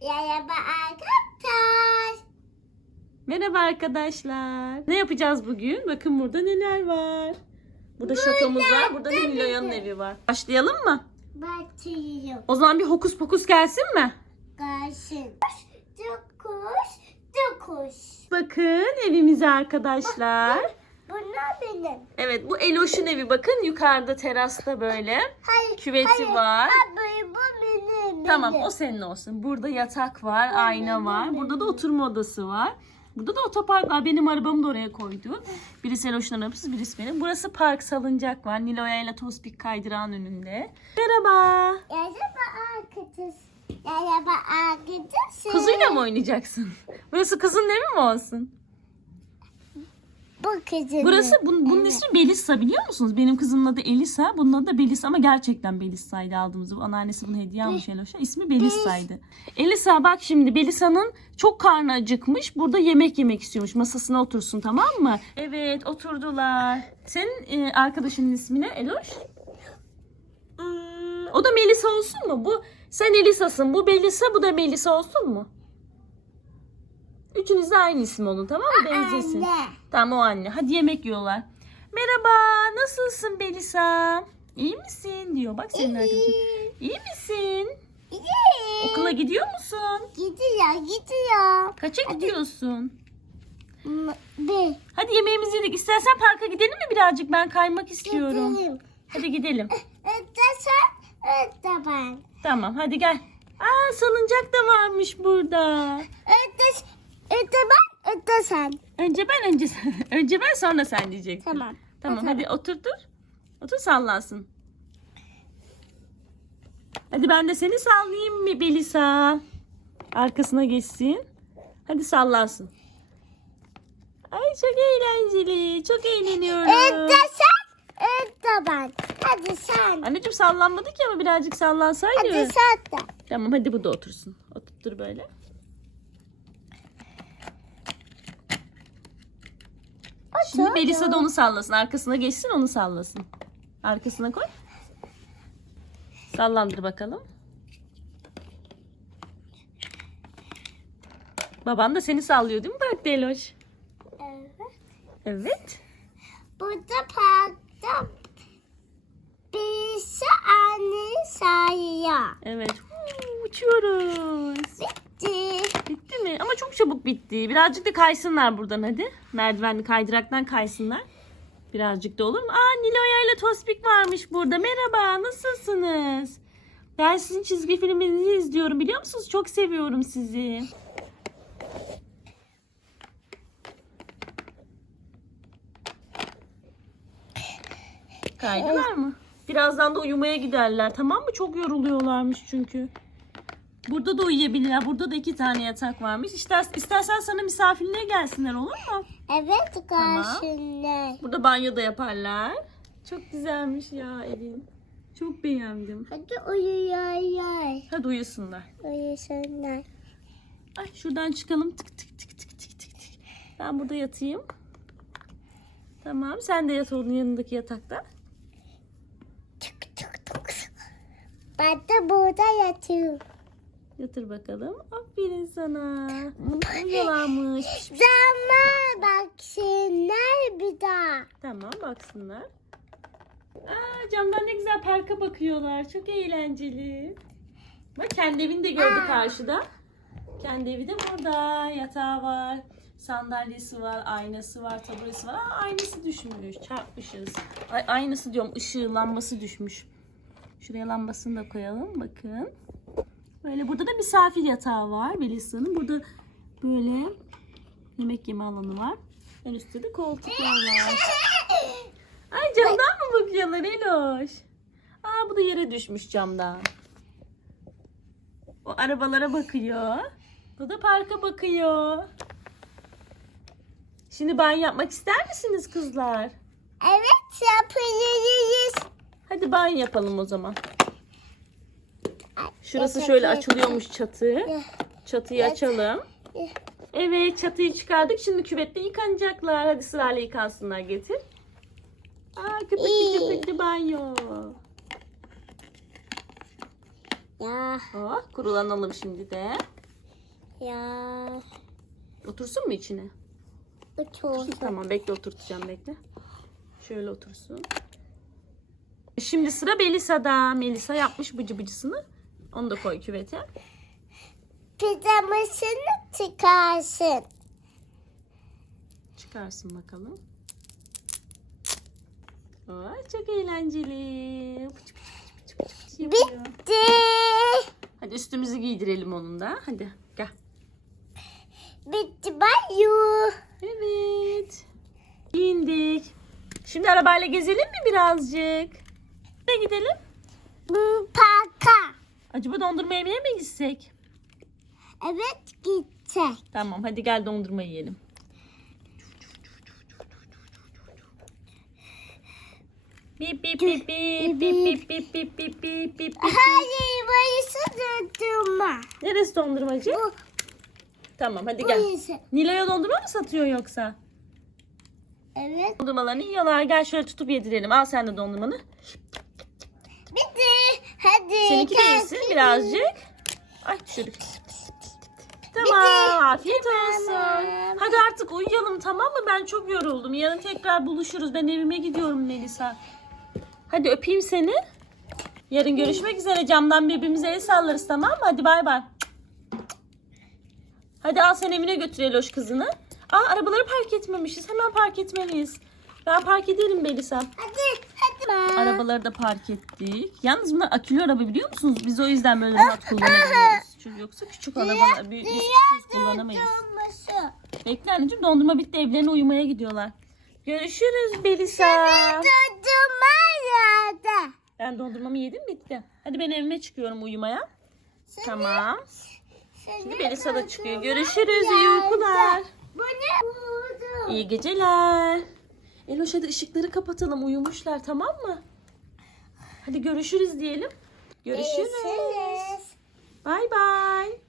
Merhaba arkadaşlar. Merhaba arkadaşlar. Ne yapacağız bugün? Bakın burada neler var. Burada şatomuz var. Burada da Nilo'yanın evi var. Başlayalım mı? Başlıyorum. O zaman bir hokus pokus gelsin mi? Gelsin. Dokuz, dokuz. Bakın evimize arkadaşlar. Bunlar benim. Evet bu Eloş'un evi bakın yukarıda terasta böyle. Hayır. Küveti hayır. var. Abi. Tamam o senin olsun. Burada yatak var, ayna var. Burada da oturma odası var. Burada da otopark var. Benim arabamı da oraya koydu. Birisi Eloş'un arabası, birisi benim. Burası park salıncak var. Niloya ile Tospik kaydırağın önünde. Merhaba. Merhaba arkadaş. Merhaba arkadaşlar. Kuzuyla mı oynayacaksın? Burası kızın evi mi olsun? Bu kızım. Burası bun- bunun ismi Belissa biliyor musunuz? Benim kızımın adı Elisa. Bunun adı da Belissa ama gerçekten Belissa'ydı aldığımız. Bu Anneannesi bunu hediye almış Eloş'a. İsmi Belissa'ydı. Elisa bak şimdi Belissa'nın çok karnı acıkmış. Burada yemek yemek istiyormuş. Masasına otursun tamam mı? Evet oturdular. Senin e, arkadaşının ismi ne Eloş? Hmm, O da Melisa olsun mu? Bu sen Elisa'sın. Bu Belissa, bu da Melisa olsun mu? Üçünüz de aynı isim olun tamam mı? Benzesin. Anne. Tamam o anne. Hadi yemek yiyorlar. Merhaba, nasılsın Belisa? İyi misin diyor. Bak senin arkadaşın. İyi misin? İyi. Okula gidiyor musun? Gidiyor, gidiyor. Kaça gidiyorsun? Bir. Hadi yemeğimizi yedik. İstersen parka gidelim mi birazcık? Ben kaymak istiyorum. Gidelim. Hadi gidelim. Öte sen, öte ben. Tamam hadi gel. Aa salıncak da varmış burada. Öte, öte ben, öte sen. Önce ben önce sen. Önce ben sonra sen diyeceksin. Tamam. Tamam Tamam. hadi otur dur. Otur sallansın. Hadi ben de seni sallayayım mı Belisa? Arkasına geçsin. Hadi sallansın. Ay çok eğlenceli. Çok eğleniyorum. Öte sen, öte ben. Hadi sen. Anneciğim sallanmadı ki ama birazcık sallansaydı. Hadi sen de. Tamam hadi bu da otursun. Oturtur böyle. Şimdi Melisa da onu sallasın. Arkasına geçsin onu sallasın. Arkasına koy. Sallandır bakalım. Baban da seni sallıyor değil mi bak Deloş? Evet. Evet. Burada parkta birisi anneyi sayıyor. Evet. Huu, Uçuyoruz. Bitti. Bitti mi? Ama çok çabuk bitti. Birazcık da kaysınlar buradan hadi. Merdivenli kaydıraktan kaysınlar. Birazcık da olur mu? Aa Niloya ile Tospik varmış burada. Merhaba nasılsınız? Ben sizin çizgi filminizi izliyorum biliyor musunuz? Çok seviyorum sizi. Kaydılar mı? Birazdan da uyumaya giderler tamam mı? Çok yoruluyorlarmış çünkü. Burada da uyuyabilirler. Burada da iki tane yatak varmış. İster, istersen sana misafirliğe gelsinler olur mu? Evet karşında. Burada banyo da yaparlar. Çok güzelmiş ya evin. Çok beğendim. Hadi uyuyayay. Hadi uyusunlar. Uyusunlar. Ay şuradan çıkalım. Tık tık tık tık tık tık tık. Ben burada yatayım. Tamam sen de yat onun yanındaki yatakta. Çık çık çık. Ben de burada yatıyorum. Yatır bakalım. Aferin sana. Uyuyorlarmış. Zaman baksınlar bir daha. Tamam baksınlar. Aa, camdan ne güzel parka bakıyorlar. Çok eğlenceli. Bak kendi evini de gördü karşıda. Kendi evi de burada. Yatağı var. Sandalyesi var, aynası var, taburesi var. Aa, aynası düşmüş. Çarpmışız. Ay, aynası diyorum, ışığı, lambası düşmüş. Şuraya lambasını da koyalım. Bakın. Böyle burada da misafir yatağı var Melisa'nın. Burada böyle yemek yeme alanı var. En üstte de koltuklar var. Ay camdan mı bakıyorlar Eloş? Aa bu da yere düşmüş camdan. O arabalara bakıyor. Bu da parka bakıyor. Şimdi banyo yapmak ister misiniz kızlar? Evet yapıyoruz. Hadi banyo yapalım o zaman. Şurası şöyle açılıyormuş çatı. Çatıyı açalım. Evet çatıyı çıkardık. Şimdi küvette yıkanacaklar. Hadi sırayla yıkansınlar getir. Aa köpüklü köpüklü banyo. Ya Oh, kurulanalım şimdi de. Ya. Otursun mu içine? Otur. Tamam bekle oturtacağım bekle. Şöyle otursun. Şimdi sıra Melisa'da. Melisa yapmış bıcı bıcısını. Onu da koy küvete. Pijamasını çıkarsın. Çıkarsın bakalım. Ay çok eğlenceli. Yapıyor. Bitti. Hadi üstümüzü giydirelim onun da. Hadi gel. Bitti bayu. Evet. Giyindik. Şimdi arabayla gezelim mi birazcık? Ne gidelim? Hmm. Acaba dondurma yemeye mi gitsek? Evet gidecek. Tamam hadi gel dondurma yiyelim. Bip bip bip bip bip bip bip bip bip bip bip Hayır bayısı durdurma. Neresi dondurmacı? Bu Tamam hadi gel. Nilo'ya dondurma mı satıyor yoksa? Evet. Dondurmalarını yiyorlar. Gel şöyle tutup yedirelim. Al sen de dondurmanı. Bitti. Hadi. Seninki de yesin kalkın. birazcık. Ay düşürdük. Tamam. Afiyet olsun. Hadi artık uyuyalım tamam mı? Ben çok yoruldum. Yarın tekrar buluşuruz. Ben evime gidiyorum Melisa. Hadi öpeyim seni. Yarın görüşmek üzere. Camdan birbirimize el sallarız tamam mı? Hadi bay bay. Hadi al sen evine götür Eloş kızını. Aa arabaları park etmemişiz. Hemen park etmeliyiz. Ben park ederim Melisa. Hadi. Hadi. Arabaları da park ettik. Yalnız bunlar akülü araba biliyor musunuz? Biz o yüzden böyle rahat kullanabiliyoruz. Çünkü yoksa küçük arabalar, büyük biz kullanamayız. Bekle anneciğim dondurma bitti evlerine uyumaya gidiyorlar. Görüşürüz Belisa. Durdurma yerde. Ben dondurmamı yedim bitti. Hadi ben evime çıkıyorum uyumaya. Tamam. Şimdi Belisa da çıkıyor. Görüşürüz. iyi uykular. Bu ne? İyi geceler. Eloş hadi ışıkları kapatalım. Uyumuşlar tamam mı? Hadi görüşürüz diyelim. Görüşürüz. Görüşürüz. Bay bay.